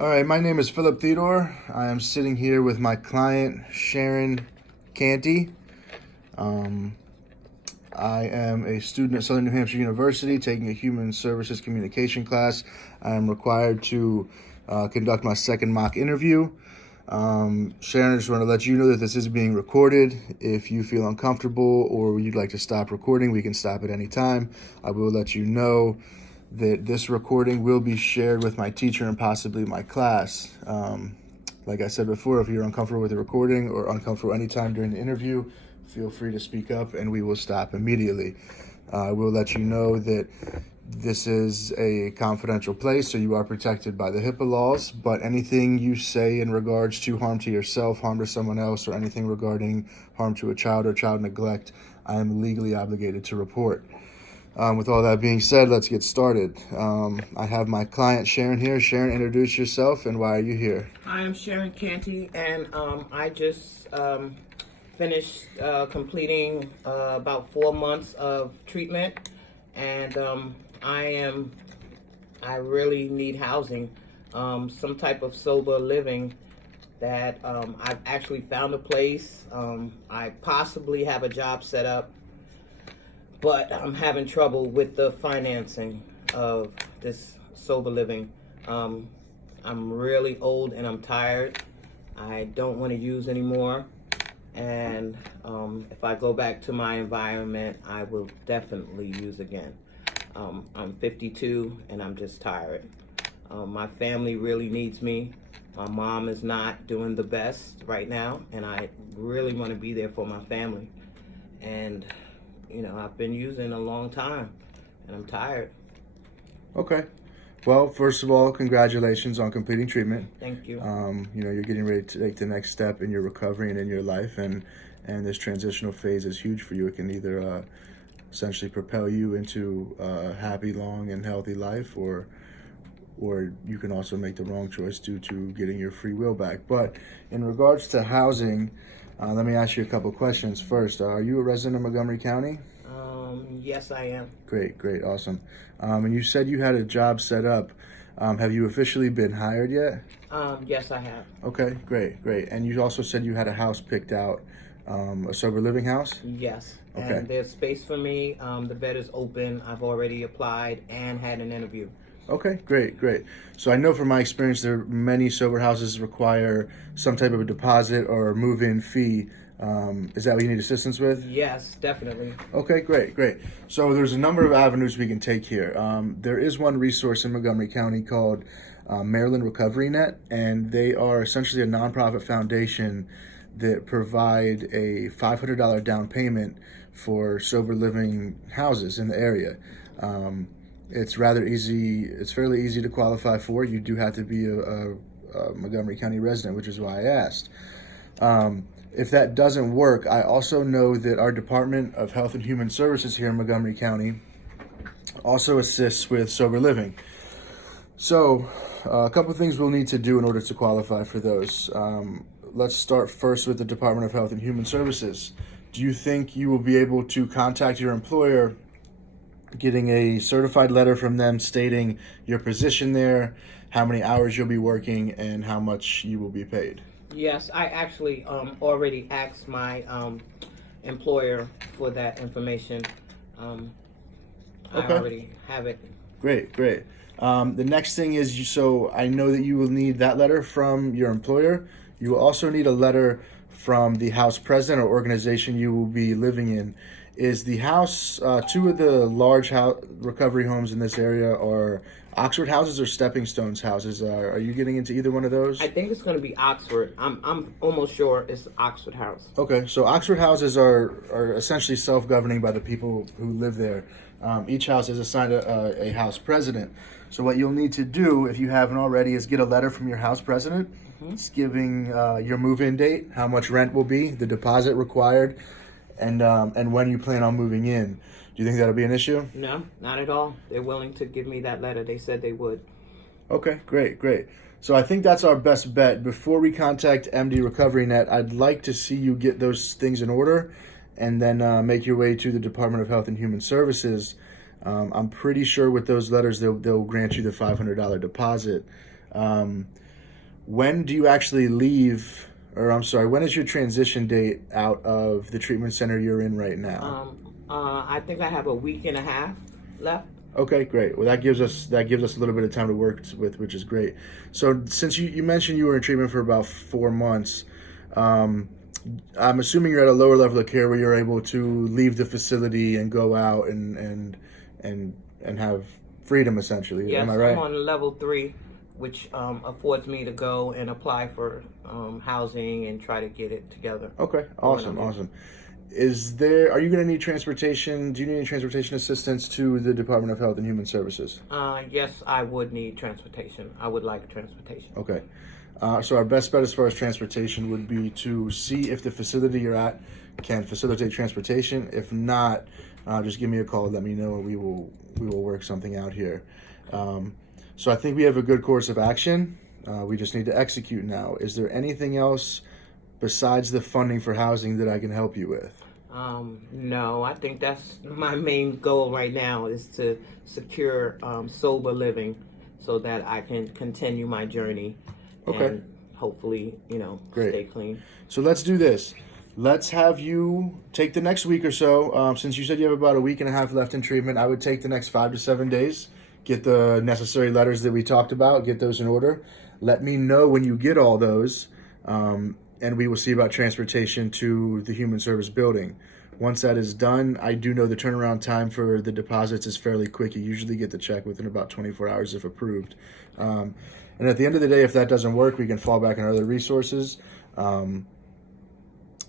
All right, my name is Philip Theodore. I am sitting here with my client, Sharon Canty. Um, I am a student at Southern New Hampshire University taking a human services communication class. I am required to conduct my second mock interview. Sharon, I just want to let you know that this is being recorded. If you feel uncomfortable or you'd like to stop recording, we can stop at any time. I will let you know that this recording will be shared with my teacher and possibly my class. Like I said before, if you're uncomfortable with the recording or uncomfortable anytime during the interview, feel free to speak up and we will stop immediately. I will let you know that this is a confidential place, so you are protected by the HIPAA laws, but anything you say in regards to harm to yourself, harm to someone else, or anything regarding harm to a child or child neglect, I am legally obligated to report. With all that being said, let's get started. I have my client Sharon here. Sharon, introduce yourself and why are you here? I am Sharon Canty, and I just finished completing about 4 months of treatment, and I really need housing, some type of sober living. That I've actually found a place. I possibly have a job set up, but I'm having trouble with the financing of this sober living. I'm really old and I'm tired. I don't want to use anymore. And if I go back to my environment, I will definitely use again. I'm 52 and I'm just tired. My family really needs me. My mom is not doing the best right now, and I really want to be there for my family. And I've been using a long time, and I'm tired. Okay. Well, first of all, congratulations on completing treatment. Thank you. You're getting ready to take the next step in your recovery and in your life, and this transitional phase is huge for you. It can either essentially propel you into a happy, long, and healthy life, or you can also make the wrong choice due to getting your free will back. But in regards to housing, let me ask you a couple questions. First, are you a resident of Montgomery County? Yes, I am. Great, awesome. And you said you had a job set up. Have you officially been hired yet? Yes, I have. Okay, great. And you also said you had a house picked out, a sober living house? Yes. Okay. And there's space for me. The bed is open. I've already applied and had an interview. Okay, great. So I know from my experience there are many sober houses require some type of a deposit or move-in fee. Is that what you need assistance with? Yes, definitely. Okay, great. So there's a number of avenues we can take here. There is one resource in Montgomery County called Maryland Recovery Net, and they are essentially a nonprofit foundation that provide a $500 down payment for sober living houses in the area. It's rather easy. It's fairly easy to qualify for. You do have to be a Montgomery County resident, which is why I asked. If that doesn't work, I also know that our Department of Health and Human Services here in Montgomery County also assists with sober living. So a couple of things we'll need to do in order to qualify for those. Let's start first with the Department of Health and Human Services. Do you think you will be able to contact your employer, getting a certified letter from them stating your position there, how many hours you'll be working, and how much you will be paid? Yes, I actually already asked my employer for that information. I already have it. Great. The next thing is, so I know that you will need that letter from your employer. You will also need a letter from the house president or organization you will be living in. Is the house, two of the large recovery homes in this area are Oxford houses or Stepping Stones houses? Are you getting into either one of those? I think it's going to be Oxford. I'm almost sure it's Oxford House. Okay, so Oxford houses are essentially self-governing by the people who live there. Each house is assigned a house president. So what you'll need to do, if you haven't already, is get a letter from your house president. It's giving your move-in date, how much rent will be, the deposit required, and when you plan on moving in. Do you think that'll be an issue? No, not at all. They're willing to give me that letter. They said they would. Okay, great. So I think that's our best bet. Before we contact MD Recovery Net, I'd like to see you get those things in order and then make your way to the Department of Health and Human Services. I'm pretty sure with those letters, they'll grant you the $500 deposit. when do you actually leave, or I'm sorry, when is your transition date out of the treatment center you're in right now? I think I have a week and a half left. Okay, great. Well, that gives us a little bit of time to work with, which is great. So since you mentioned you were in treatment for about 4 months, I'm assuming you're at a lower level of care where you're able to leave the facility and go out and have freedom, essentially. Yes, Am I right? I'm on level 3, which affords me to go and apply for housing and try to get it together. Okay, awesome. Are you going to need transportation? Do you need any transportation assistance to the Department of Health and Human Services? Yes, I would need transportation. I would like transportation. Okay. So our best bet as far as transportation would be to see if the facility you're at can facilitate transportation. If not, just give me a call, let me know, and we will work something out here. So I think we have a good course of action. We just need to execute now. Is there anything else besides the funding for housing that I can help you with? No, I think that's my main goal right now, is to secure sober living so that I can continue my journey. Okay. And hopefully, Great. stay clean. So let's do this. Let's have you take the next week or so. Since you said you have about a week and a half left in treatment, I would take the next 5 to 7 days, get the necessary letters that we talked about, get those in order. Let me know when you get all those, and we will see about transportation to the Human Service building. Once that is done, I do know the turnaround time for the deposits is fairly quick. You usually get the check within about 24 hours if approved. And at the end of the day, if that doesn't work, we can fall back on other resources.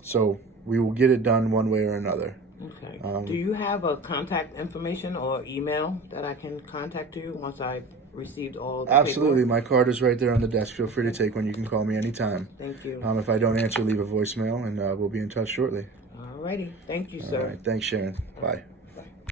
So we will get it done one way or another. Okay. Do you have a contact information or email that I can contact you once I've received all the Absolutely. paperwork? My card is right there on the desk. Feel free to take one. You can call me anytime. Thank you. If I don't answer, leave a voicemail, and we'll be in touch shortly. Alrighty. Thank you, All sir. right. Thanks, Sharon. Bye.